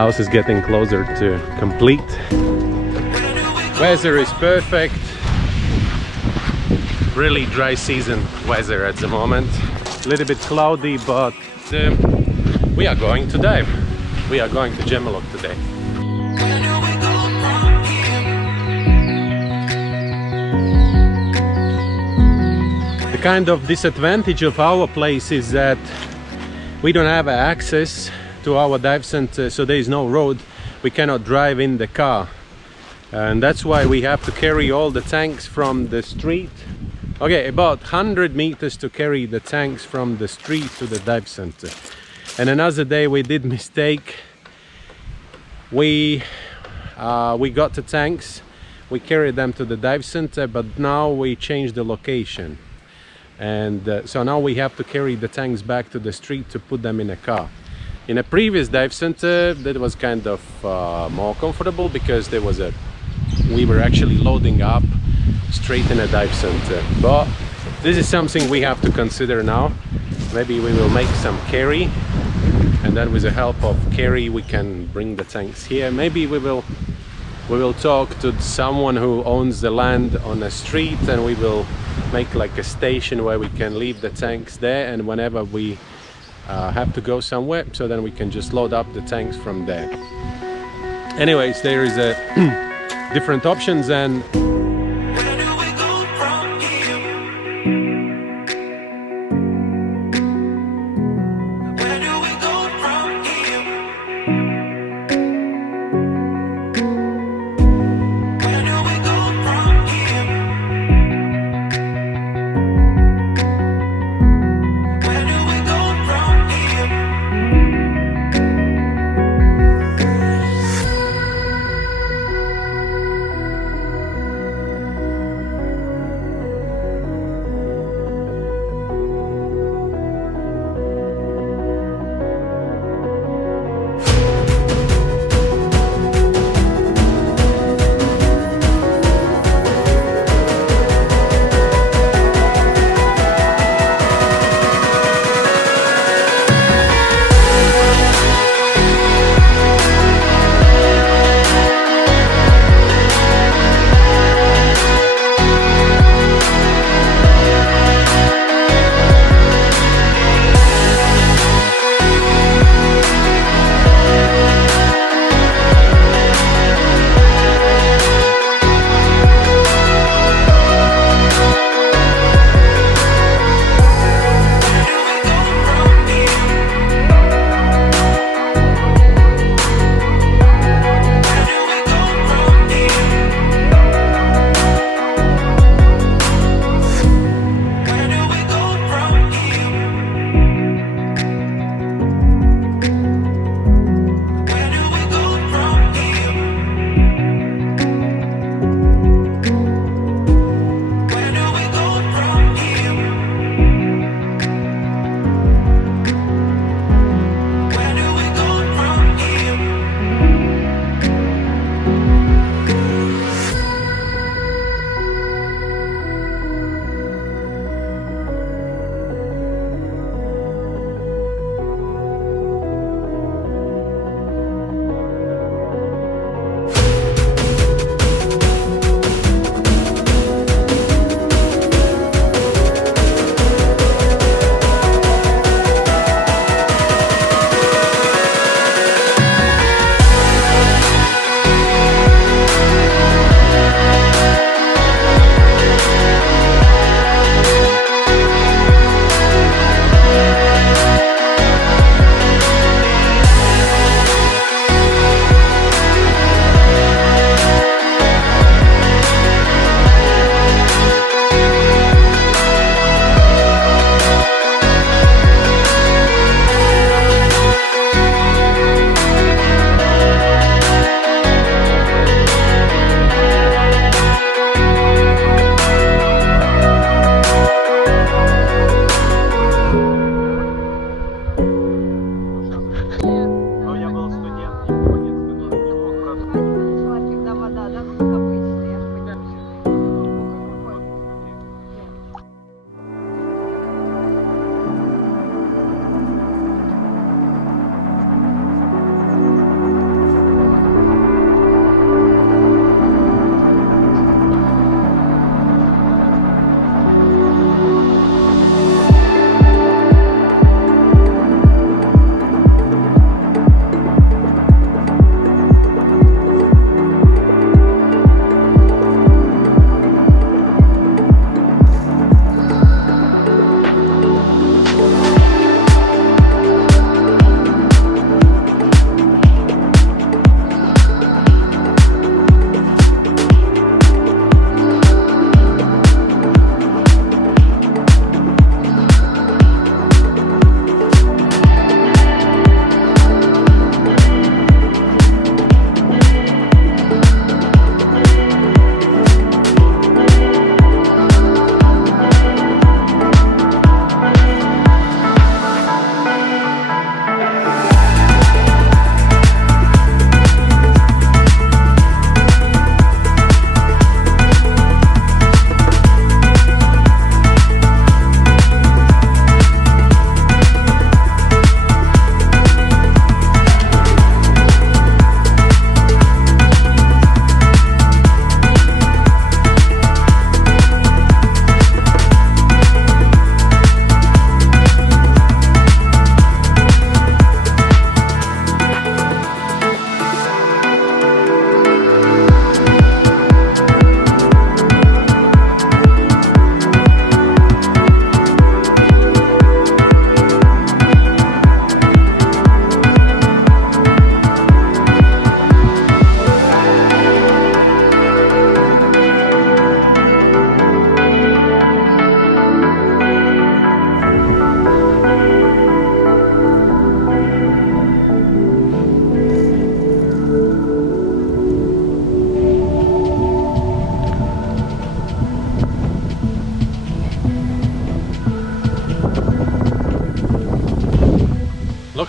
House is getting closer to complete. Weather is perfect. Really dry season weather at the moment. A little bit cloudy, but we are going to dive. We are going to Gemelok today. The kind of disadvantage of our place is that we don't have access to our dive center, so there is no road. We cannot drive in the car, and that's why we have to carry all the tanks from the street. Okay, about 100 meters to carry the tanks from the street to the dive center. And another day we did mistake. We got the tanks, we carried them to the dive center, but now we changed the location. And so now we have to carry the tanks back to the street to put them in a car. In a previous dive center, that was kind of more comfortable because we were actually loading up straight in a dive center. But this is something we have to consider now. Maybe we will make some carry, and then with the help of carry we can bring the tanks here. Maybe we will talk to someone who owns the land on the street, and we will make like a station where we can leave the tanks there, and whenever we have to go somewhere, so then we can just load up the tanks from there. Anyways, there is different options, and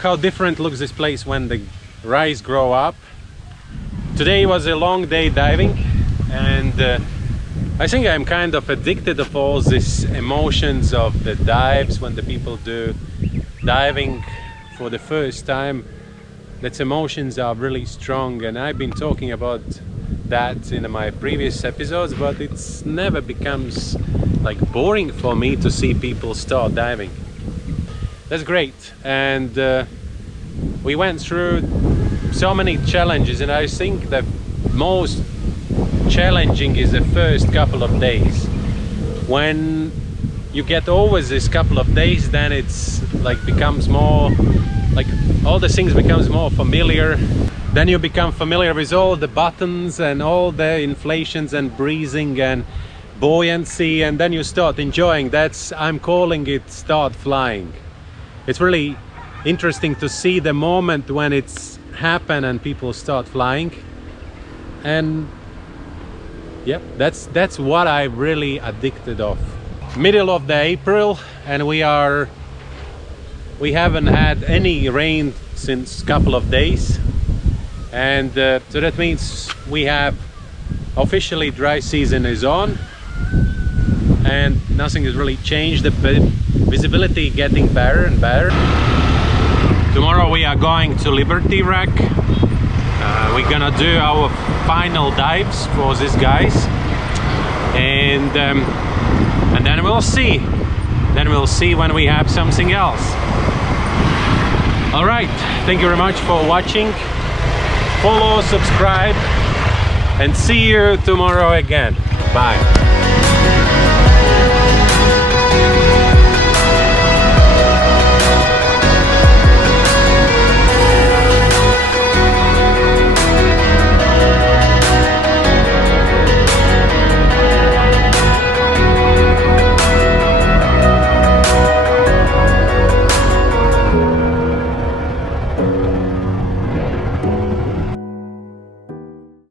how different looks this place when the rice grow up. Today was a long day diving, and I think I'm kind of addicted of all these emotions of the dives when the people do diving for the first time. That emotions are really strong, and I've been talking about that in my previous episodes, but it's never becomes like boring for me to see people start diving. That's great. And we went through so many challenges, and I think the most challenging is the first couple of days. When you get over this couple of days, then it's like becomes more like all the things becomes more familiar. Then you become familiar with all the buttons and all the inflations and breathing and buoyancy, and then you start enjoying. That's, I'm calling it start flying. It's really interesting to see the moment when it's happen and people start flying. And yep, that's what I really addicted of. Middle of the April, and we haven't had any rain since couple of days, and so that means we have officially dry season is on, and nothing has really changed. The visibility getting better and better. Tomorrow we are going to Liberty Wreck. We're gonna do our final dives for these guys, and then we'll see. Then we'll see when we have something else. All right, thank you very much for watching. Follow, subscribe, and see you tomorrow again. Bye.